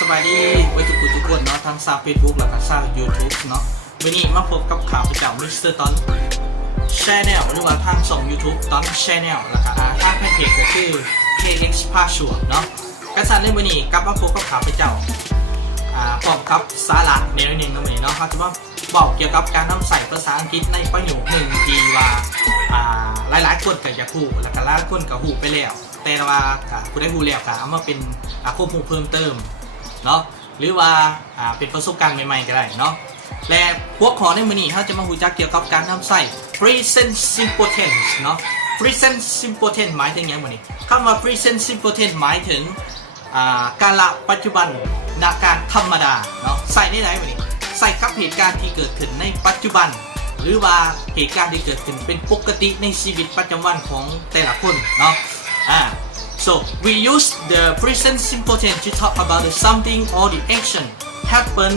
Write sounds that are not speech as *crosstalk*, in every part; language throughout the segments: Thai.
สบายดีไว้ทุกคนทุกคนเนาะทั้งซาวเฟซบุ๊กแล้วก็ซาวยูทูบเนาะวันนี้มาพบกับข่าวประจำมิสเตอร์ตอนชแนลหรือว่าทางส่ง YouTube ตอนชแนลแล้วก็อ่าทางแฟนเพจก็คือ KX p a s s w o r d เนาะกระสันในวันนี้กลับมาพบกับข่าวประจำอ่าพร้อมกับสาระในเรื่องหนึงนะวันนี้เนาะเขาจะมาบอกเกี่ยวกับการนำใส่ภาษาอังกฤษในประโยคหนึ่งทีว่าอ่าหลายๆคนก็อยาคูแล้วก็หลายคนก็ฮู้ไปแล้วแต่ว่าอ่าผู้ได้ฮู้แล้วก็เอามาเป็นอ่าข้อมูเพิ่มเติม เนาะหรือว่าอ่าเป็นประสบการณ์ใหม่ๆก็ได้เนาะและหัวข้อในมือนี้เขาจะมาหูจักเกี่ยวกับการนำใส่ present simple tense เนาะ present simple tense หมายถึงอย่างมือนี้คำว่า present simple tense หมายถึงอ่ากาลปัจจุบันนาการธรรมดาเนาะใส่ในไหนมือนี้ใส่กับเหตุการณ์ที่เกิดขึ้นในปัจจุบัน หรือว่าเหตุการณ์ที่เกิดขึ้นเป็นปกติในชีวิตประจำวันของแต่ละคนเนาะ So we use the present simple tense to talk about the something or the action happen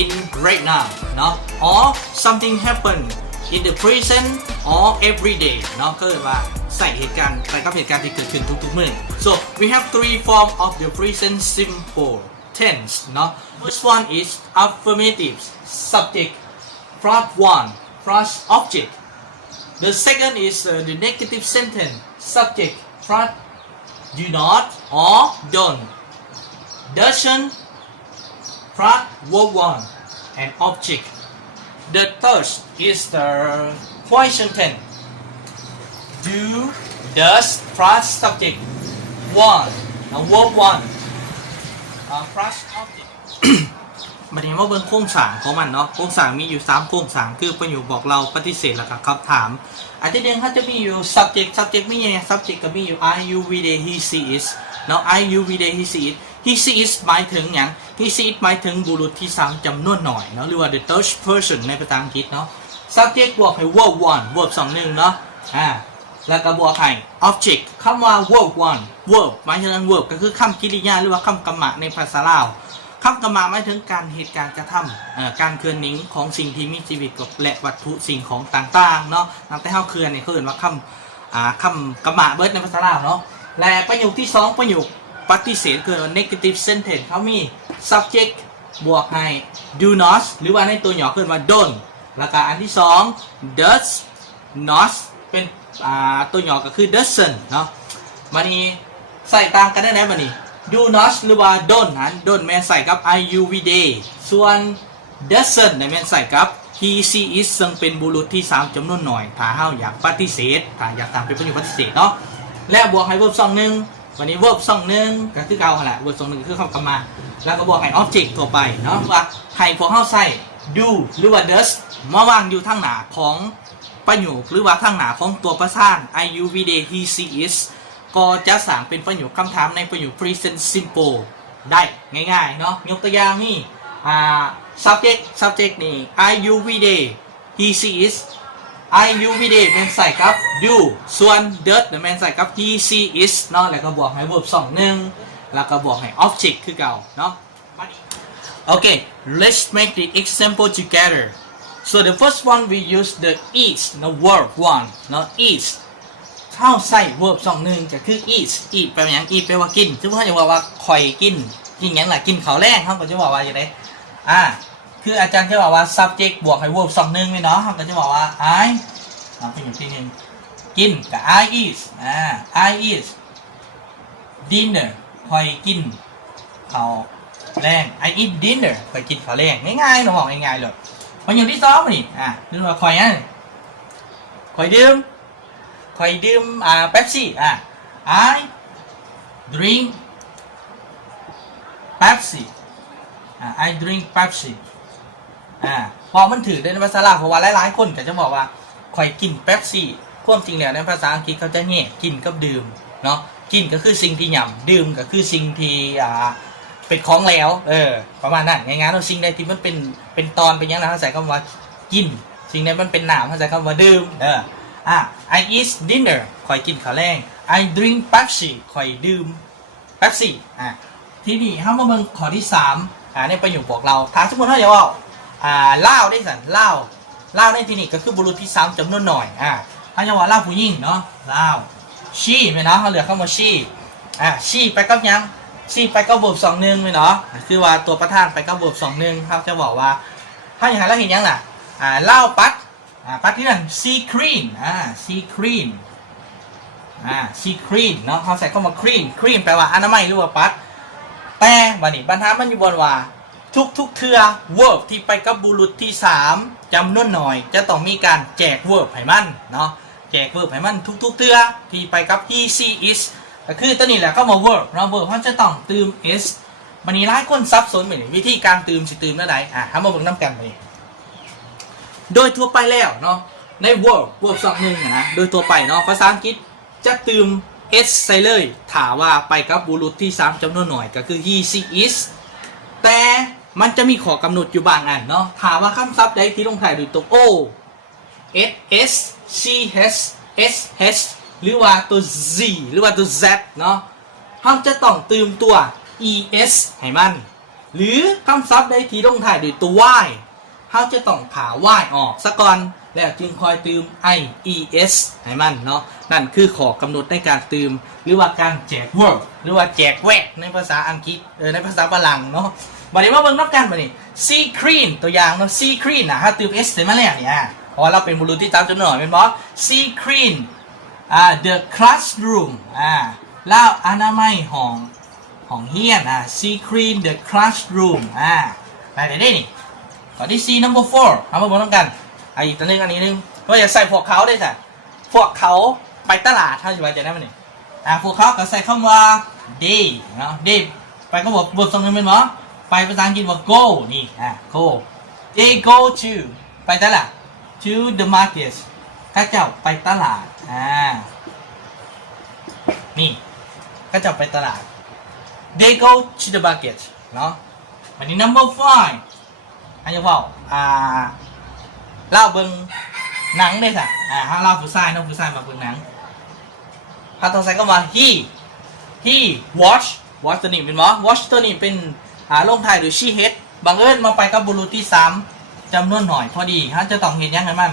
in right now เนาะ or something happen in the present or every day เนาะก็คือว่าใส่เหตุการณ์ใส่กับเหตุการณ์ที่เกิดขึ้นทุกๆเมื่อ so we have three form of the present simple tense เนาะ first one is affirmative subject plus one plus object the second is uh, the negative sentence subject plus do not or don't. Doesn't verb one and object. The third is the question tense do does plus subject one now verb one uh, plus object *coughs* บัดนี้มาเบิ่งโครงสร้างของมันเนาะโครงสร้างมีอยู่3โครงสร้างคือประโยคบอกเราปฏิเสธแล้วก็คำถามอาจจะเดียงเขาจะมีอยู่ subject subject ไม่ใช่ subject ก็มีอยู่ I you we they he she is เนาะ I you we they he she is he she is หมายถึงอย่าง he she is หมายถึงบุรุษที่สามจำนวนหน่อยเนาะหรือว่า the third person ในภาษาอังกฤษเนาะ subject บวกให้ verb one verb สองหนึ่งเนาะอ่าแล้วก็บวกให้ object คำว่า verb one verb หมายถึง verb ก็คือคำกริยาหรือว่าคำกรรมะในภาษาลาว คำกรรมะหมายถึงการเหตุการณ์กระทำการเคลื่อนนิ้งของสิ่งที่มีชีวิตกับและวัตถุสิ่งของต่างๆเนาะนับแต่เฮาเคลื่อนเนี่ยเขาเรียกว่าคำคำกรรมะเบิร์ดในภาษาลาวเนาะและประโยคที่สองประโยคปฏิเสธคือ negative sentence เขามี subject บวกให้ do not หรือว่าในตัวหย่อขึ้นว่า don't แล้วก็อันที่สอง does not เป็นตัวหย่อก็คือ doesn't เนาะมานี่ใส่ต่างกันได้ไหมมานี่ do not หรือว่า don't นั้น don't แม่นใส่กับ I you we they ส่วน doesn't นี่ยแม่นใส่กับ he she is ซึ่งเป็นบุรุษที่ 3จำนวนหน่อย ถ้าเฮาอยากปฏิเสธ ถ้าอยากตามเป็นประโยคปฏิเสธเนาะ และบวกให้ verb สองหนึ่งวันนี้ verb สองหนึ่งก็คือเก่าหะแหละ verb สองหนึ่งคือคำกรรมา แล้วก็บวกให้ object ตัวไปเนาะว่าให้พวกเฮาใส่ do หรือว่า does มาวางอยู่ทางหน้าของประโยคหรือว่าทางหน้าของตัวประธาน I you we they he she is ก็จะสั่งเป็นประโยคคำถามในประโยค present simple ได้ง่ายๆเนาะยกตัวอย่างนี่อ่า subject subject นี่ I you we they he she is I you we they เป็นใส่กับ you ส่วน does เนี่ยเป็นใส่กับ he she is เนาะแล้วก็บวกให้ verb สองหนึ่งแล้วก็บวกให้ object คือเก่าเนาะ Okay, let's make the example together. So the first one we use the eat, the verb one, no eat. เข้าใส่ verb สองหนึ่งจะคือ eat eat แปลว่าอย่าง eat แปลว่ากินซึ่งเขาจะบอกว่าคอยกินกินอย่างไรกินเขาวแรงเขาก็จะบอกว่าอย่างไรอ่าคืออาจารย์จะบอกว่า subject บวกให้ verb สองหนึ่งไว้เนาะเขาก็จะบอกว่า I เอาไปอยู่ที่หนึ่งกินกับ I eat อ่า I eat dinner คอยกินเขาวแรง I eat dinner คอยกินข้าวแรงง่ายๆหนูบอกง่ายๆเลยมันอยู่ที่ซ้อมนี่อะดูว่าคอยอะคอยดื่ม คอยดื่มอ่าเป๊ปซี่อะ I drink Pepsi อ่า I drink Pepsi อ่าพอมันถือในภาษาลาวเพราะว่าหลายๆคนก็จะบอกว่าคอยกินเป๊ปซี่ความจริงแล้วในภาษาอังกฤษเขาจะแยกกินกับดื่มเนาะกินก็คือสิ่งที่หยำดื่มก็คือสิ่งที่อ่าเป็นของแล้ว เออ ประมาณนั้นง่ายๆเราสิ่งใดที่มันเป็นเป็นตอนเป็นยังไงเขาใส่คำว่ากิน สิ่งใดมันเป็นหนามเขาใส่คำว่าดื่มเออ อะ I eat dinner คอยกินข้าวแรง I drink Pepsi คอยดื่ม Pepsi อะทีนี้ถ้ามาเบิ่งข้อที่สามอ่าในประโยคบอกเราถ้าสมมติเขาจะว่าอ่าเล่าได้สันเล่าเล่าในที่นี้ก็คือบุรุษที่สามจำนวนหน่อยอ่าเขาจะว่าเล่าผู้หญิงเนาะเล่า she ไหมเนาะเขาเหลือคำว่า she อ่า she ไปกับยังซีไปก็บวกสองหนึ่งเลยเนาะคือว่าตัวประธานไปก็บวกสองหนึ่งเขาจะบอกว่าถ้าอย่างไรเราเห็นยังล่ะอ่าเหล้าปัด อ่าปัดที่นั่นซีครีนอ่าซีครีนอ่าซีครีนเนาะเขาใส่เข้ามาครีนครีนแปลว่าอนามัยหรือว่าปัดแต่วันนี้บรรทัดมันอยู่บนว่า ทุกทุกเทือเวิร์บที่ไปกับบุรุษที่3จำนวนหน่อย จะต้องมีการแจกเวิร์บให้มันเนาะแจกเวิร์บให้มันทุกทุกๆเทือที่ไปกับ he she is ก็คือตัวนี้แหละก็มาเวิร์บเราเวิร์บเขาจะต้องเติม s วันนี้หลายคนซับซ้อนเหมือนวิธีการเติมสิเติมแล้วใดอะทำมาเบิ่งน้ำกันไป โดยทั่วไปแล้วเนาะใน verb verb สองหนึ่งนะโดยทั่วไปเนาะภาษาอังกฤษจะเติม s ใส่เลยถามว่าไปกับบุรุษที่3จำนวนหน่อยก็คือ he she is แต่มันจะมีขอกำหนดอยู่บางอันเนาะถามว่าคำศัพท์ใดที่ลงท้ายด้วยตัว o s s c h s h หรือว่าตัว z หรือว่าตัว z เนาะเราจะต้องเติมตัว es ให้มัน หรือคำศัพท์ใดที่ลงท้ายด้วยตัว y เราจะต้องผ่า y ออกซะก่อน แล้วจึงคอยเติม i es ให้มันเนาะนั่นคือขอกำหนดในการเติมหรือว่าการแจก verb หรือว่าแจกแวกในภาษาอังกฤษเออในภาษาฝรั่งเนาะบัดนี้มาเบิ่งนับกันบัดนี้ sea green ตัวอย่างเนาะ sea green นะถ้าเติม s เสร็จมาแล้วเนี่ยเพราะเราเป็นบุรุษที่ตามจนหน่อยเป็นบอ sea green อ่า the classroom อ่าเล่าอนามัยห้องห้องเฮียนอ่า sea green the classroom อ่าไปได้ได้นี่ข้อที่ C number four เอามาเบิ่งนับกันอะอีกตัวนึงอันนี้นึงเพราะอย่าใส่พวกเขาได้จ้ะพวกเขาไปตลาดเท่าที่ว่าจะได้ไหมนี่อ่าพวกเขาก็ใส่คำว่า they เนาะ they ไปก็บอกบทสองนึงเป็นหมอไปภาษาอังกฤษว่า go นี่อะ go they go to ไปตลาด to the market ข้าเจ้าไปตลาดอ่านี่ข้าเจ้าไปตลาด they go to the market เนาะวันนี้ number five อันนี้ว่าอ่าเล่าเบิงหนังได้สัอ่าถ้าเล่าผู้ชายน้องผู้ชายมาเบิงหนังถ้าต่อไปก็มา he he watch watch ตัวนี้เป็นหมอ watch ตัวนี้เป็นอ่าลงทายด้วย she head บังเอิญมาไปกับบุรุษที่สามจำนวนหน่อยพอดีฮะจะต้องเห็นยังไงมัน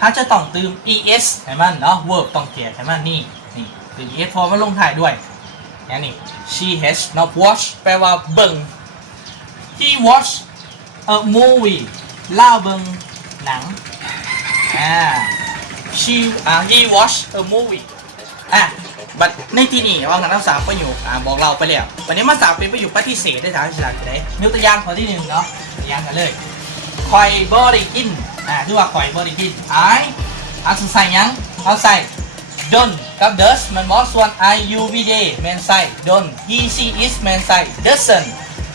ถ้าจะต้องเติม es ให้มันเนาะ verb ต้องเกียรให้มันนี่นี่ติม es พอมาลงทายด้วยอย่างนี้ she has เนาะ watch แปลว่าเบิ่ง he watch a movie เล่าเบิงหนังอ่า she อ่า he watch a movie อะบัดในที่นี้ว่างันทั้งสามประโยคอ่าบอกเราไปแล้ววันนี้มาสามเป็นประโยคปฏิเสธได้ทางฉลาดจะได้ยกตัวอย่างข้อที่หนึ่งเนาะตัวอย่างกันเลยคอยบริกินอ่าคือว่าคอยบริกิน I เอาใส่ยังเอาใส่ don กับ does มันมอส่วน I U V D แมนใส่ don he she is แมนใส่ doesn't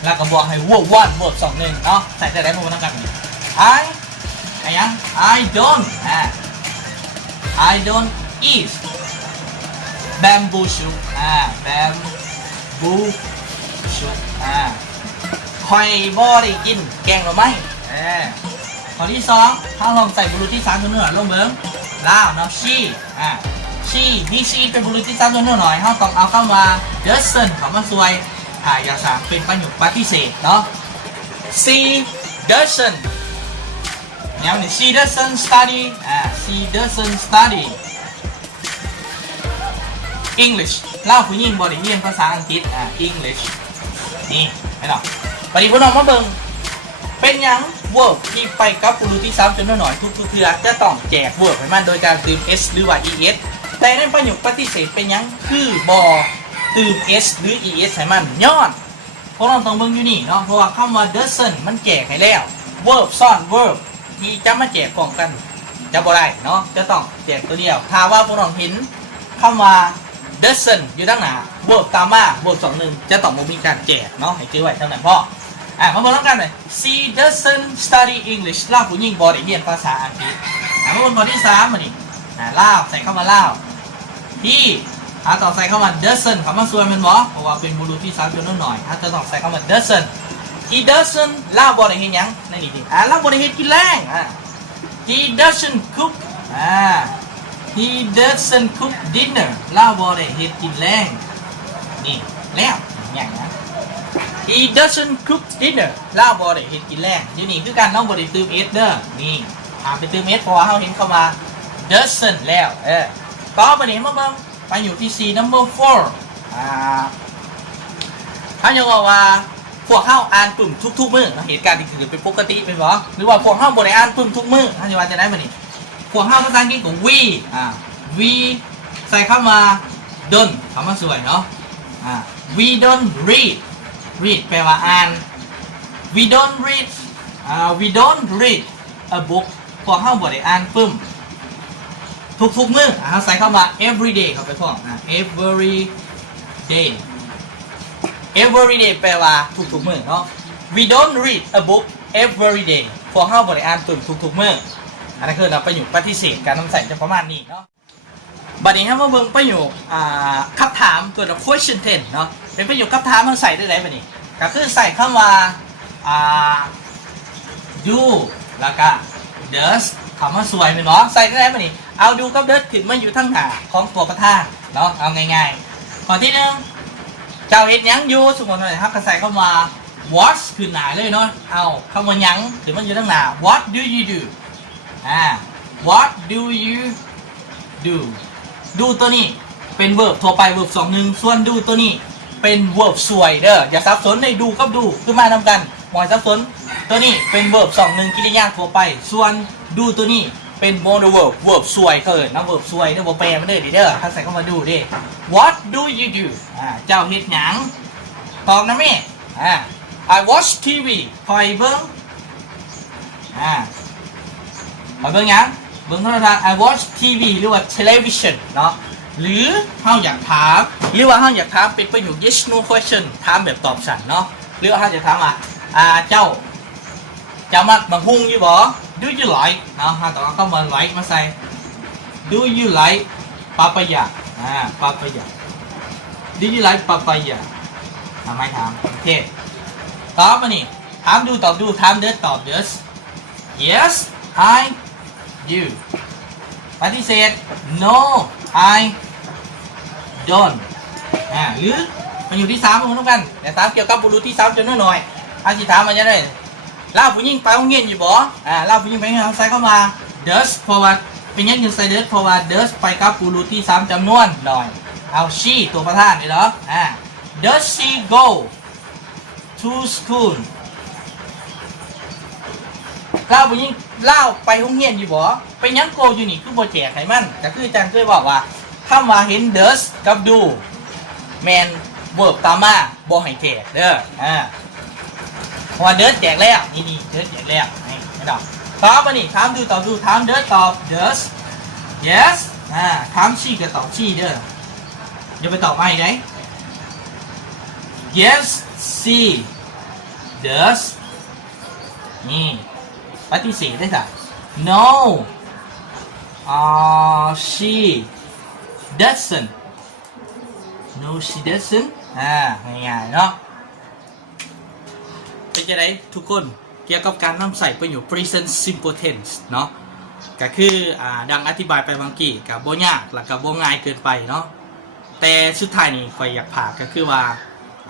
แล้วก็บอกให้ verb one verb สองหนึ่งเนาะใส่แต่ได้มาทั้งกัน I อะไรยัง I don't I don't eat bamboo shoot อ่า bamboo shoot อ่าคอยบอได้กินแกงหรือไม่เออข้อที่สองถ้าลองใส่บุรุษที่สามตัวเนื้อลงเบิ้งลาวเนาะชีอ่าชีนี่ชีเป็นบุรุษที่สามตัวเนื้อหน่อยเขาต้องเอาเข้ามา doesn't คำว่าซวย ถ่ายอยากสามเป็นประโยคปฏิเสธเนาะ she doesn't เนี่ยมัน she doesn't study อ่า she doesn't study English เล่าผู้หญิงบริเรียนภาษาอังกฤษอ่า English นี่ไม่หรอกปฏิพุทธน้องมาเบิงเป็นยังเวิร์กที่ไปกับบุรุษที่ซ้ำจนหน่อยทุกทุกๆเทือจะต้องแจกเวิร์กให้มันโดยการตืม S หรือว่า ES แต่ในประโยคปฏิเสธเป็นยังคือบอ ตืม S หรือ ES ให้มันย้อนพวกเราต้องเบิ่งอยู่นี่เนาะเพราะว่าคำว่า doesn't มันแจกให้แล้ว verb ซ่อน verb ที่จะมาแจกกล่องกันจะบ่ได้เนาะจะต้องแจกตัวเดียวถ้าว่าพวกเราเห็นคำว่า doesn't อยู่ด้านหน้าบวกตามมาบวกสองหนึ่งจะต้องมีการแจกเนาะให้จื้อไว้เท่านั้นพ่ออะมาบอกแล้วกันเลย she doesn't study English ล่าผู้หญิงบอได้เรียนภาษาอังกฤษอะมาบนข้อที่สามมาดิอะลาวใส่เข้ามาลาว he อะต่อใส่เข้ามา doesn't คำว่าส่วนเป็นบอเพราะว่าเป็นบุรุษที่สามจนนิดหน่อยอะจะตองใส่เข้ามา doesn't he doesn't ลาวบอได้เห็นยังนนี่ดิอะล่าวบอได้เห็นกินแรงอะ he doesn't cook อ่า he doesn't cook dinner ลาบอได้เฮ็ดกินแรงนี่แล้วอย่างนะ he doesn't cook dinner ลาบอได้เฮ็ดกินแรงทีนี่คือการน้องบอได้ตืมเอสเด้อนี่ถามไปตืมเอสเพราะเขาเห็นเข้ามา doesn't แล้วเออต่อไปนี้มาเบิ่ง ไปอยู่ที่ C number four อ่าเขาจะบอกว่าพวกเข้าอ่านปุ่มทุกๆ มื้อเหตุการณ์ที่เกิดเป็นปกติเป็นบ่หรือว่าพวกเข้าบ่ได้อ่านปุ่มทุกมื้อเขานจะว่าจะได้บ่นี่พวกเข้าภาษาอังกฤษของ we อ่า we ใส่เข้ามา don't คำว่าสวยเนาะอ่า we don't read read แปลว่าอ่าน we don't read อ่า we don't read a book พวกเข้าบ่ได้อ่านปุ่ม ทุกๆมื้ออะใส่เข้ามา every day เข้าไปพ่ออะ every day every day แปลว่าทุกๆมื้อเนาะ we don't read a book every day พวกเข้าบริอ่านตุ่มทุกๆมื้ออันนั้นคือเราประโยคปฏิเสธการนำใส่จะประมาณนี้เนาะบัดนี้ครับมาเบิ่งประโยคอ่าคำถามตัว question 10เนาะเป็นประโยคคำถามมันใส่ได้ไหนบัดนี้ ก็คือใส่เข้ามาอ่า do แล้วก็ does คำว่าสวยเป็นเนาะใส่ได้ไหนบัดนี้เอาดูกับ does ถึงมาอยู่ทั้งหนาของตัวประธาเนาะเอาง่ายๆข้อที่หนึ่งเจ้าเฮ็ดยังอยู่สมมติว่าครับก็ใส่เข้ามา what คือหนาเลยเนาะเอาคำว่ายังถึงมันอยู่ตั้งหนา what do you do อ่า what do you do do ตัวนี้เป็น verb ทั่วไป verb สองหนึ่งส่วน do ตัวนี้เป็น verb สวยเด้ออย่าสับสนใน do กับ do คือมานำกัน หมอยสับสนตัวนี้เป็น verb สองหนึ่งกิริยาทั่วไป ส่วน do ตัวนี้เป็น mono verb verb สวยเขาเอินนะ verb สวยเด้อบ่แปลมันเด้อดิเด้อถ้าใส่เข้ามาดูดิ what do you do อ่าเจ้าเฮ็ดหยังตอบนะแม่อ่า I watch TV คอยเบิ้งอ่าคอยเบิ้งหยังเบิ้งโทรทัศน์ I watch TV หรือว่า television เนาะหรือเฮาอยากถามหรือว่าเฮาอยากถามเป็นประโยค yes no question ถามแบบตอบสั่นเนาะหรือว่าเฮาอยากถามว่าอ่าเจ้าเจ้ามักบังฮุ่งอยู่บ่ Do you like เนาะเฮาต้องเอาคำว่า like มาใส่ Do you like papaya อ่า papaya Do you like papaya ทำไมถามโอเคตอบมานี่ถามดูตอบดูถามเด้อตอบเด้อ yes I do ปฏิเสธ no I don't อ่าหรือมันอยู่ที่สามมันต้องกันแต่ถามเกี่ยวกับบุรุษที่สามจนน้อยๆอ อาสิถามมาจะได้ล่าผู้หญิงไปโรงเรียนอยู่บ่อ่าล่าผู้หญิงไปโรงเรียนใส่เข้ามา does เพราะว่าเป็นยังยืนใส่ does เพราะว่า does ไปกับบุรุษที่สามจำนวนหน่อยเอา she ตัวประธานนี่เหรออ่า does she go to school เล่าไปยิ่งเล่าไปห้องเรียนอยู่บ่ไปหยังโกอยู่นี่คือบ่แจกให้มันก็คืออาจารย์เคยบอกว่าถ้ามาเห็น does กับ do แมนเวิร์บตามมาบ่ให้แจกเด้ออ่า เพราะว่า does แจกแล้วนี่นี่ does แจกแล้วนี่ไม่ดอกตอบมานี่ถามดูตอบดูถาม does ตอบ does yes อ่าถาม she ก็ตอบ she เด้ออย่าไปตอบไม่ได้ yes she does นี่ปฏิเสธได้ค่ะ no uh, she doesn't no she doesn't อ่าง่ายๆเนาะ จะได้ทุกคนเกี่ยวกับการนำใส่ประโยค present simple tense เนาะก็คืออ่าดังอธิบายไปบางกี้กับบ่ยากและกับบ่ง่ายเกินไปเนาะแต่สุดท้ายนี่ข่อยอยากผ่ากก็คือว่า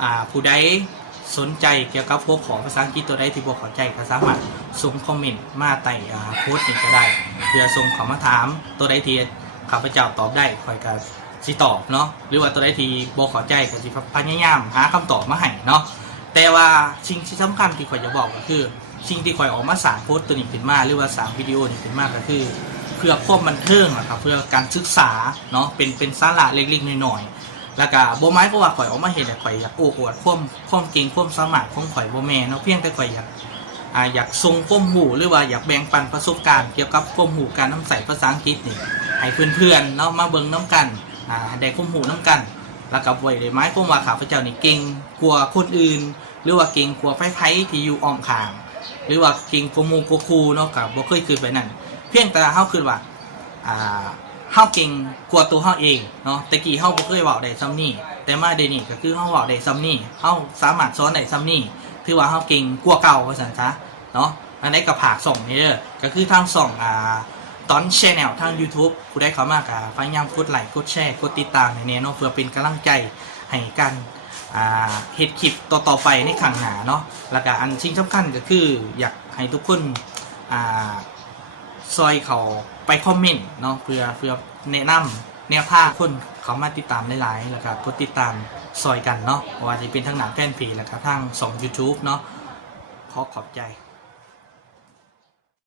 อ่าผู้ใดสนใจเกี่ยวกับพวกของภาษาอังกฤษตัวใดที่บวกขอใจก็สามารถส่งคอมเมนต์มาใต้อ่าโพสต์นี้ก็ได้ เพื่อส่งคำมาถามตัวใดที่ข้าพเจ้าตอบได้คอยก็สิตอบเนาะหรือว่าตัวใดที่บวกขอใจก็สิพยายามหาคำตอบมาให้เนาะ แต่ว่าสิ่งที่สำคัญที่ข่อยจะบอกก็คือ สิ่งที่ข่อยออกมาสางโพสต์ตัวนี้ขึ้นมา หรือว่าสางวิดีโอนี้ขึ้นมาก็คือ เพื่อความบันเทิงอะครับเพื่อการศึกษาเนาะเป็นเป็นสาระเล็กๆน้อยๆแล้วก็บ่ไม้ก็ว่าข่อยออกมาเห็นแต่ข่อยอยากโอ้อวดความความเก่งความสามารถของข่อยบ่แม่เนาะเพียงแต่ข่อยอยากอ่าอยากทรงความหูหรือว่าอยากแบ่งปันประสบการณ์เกี่ยวกับความหูการน้ำใสภาษาอังกฤษนี่ให้เพื่อนๆเนาะมาเบิ่งน้ำกันอ่าได้ความหูน้ำกัน แล้วก็บ่ได้ไม้ก็ว่าข้าพเจ้านี่เก่งกว่าคนอื่น หรือว่าเก่งกลัว่าไผๆที่อยู่อ้อมข้าง หรือว่าเก่งกว่าหมู่กว่าครูเนาะก็บ่เคยคิดไปนั่นเพียงแต่เฮาคิดว่าอ่าเฮาเก่งกว่าตัวเฮาเองเนาะแต่กี้เฮาบ่เคยเว้าได้ซ้ำนี่แต่มาเดนี้ก็คือเฮาเว้าได้ซ้ำนี่เฮาสามารถสอนได้ซ้ำนี่ถือว่าเฮาเก่งกว่าเก่าว่าซั่นซะเนาะอันนี้ก็ผากส่งนี่เด้อก็คือทางส่งอ่า ตอนแชแนลทาง YouTube ผู้ใดเขามาก็พยายามกดไลค์กดแชร์กดติดตามในเนาะเพื่อเป็นกำลังใจให้กันอ่าเฮ็ดคลิปต่อๆไปในข้างหนาเนาะแล้วก็อันสิ่งสำคัญก็คือ อยากให้ทุกคนอ่าซอยเขาไปคอมเมนต์เนาะเพื่อเพื่อแนะนำแนวทางคนเขามาติดตามหลายๆแล้วก็กดติดตามซอยกันเนาะว่าจะเป็นทั้งหนังแฟนเพจแล้วก็ทั้งสอง YouTube เนาะขอขอบใจ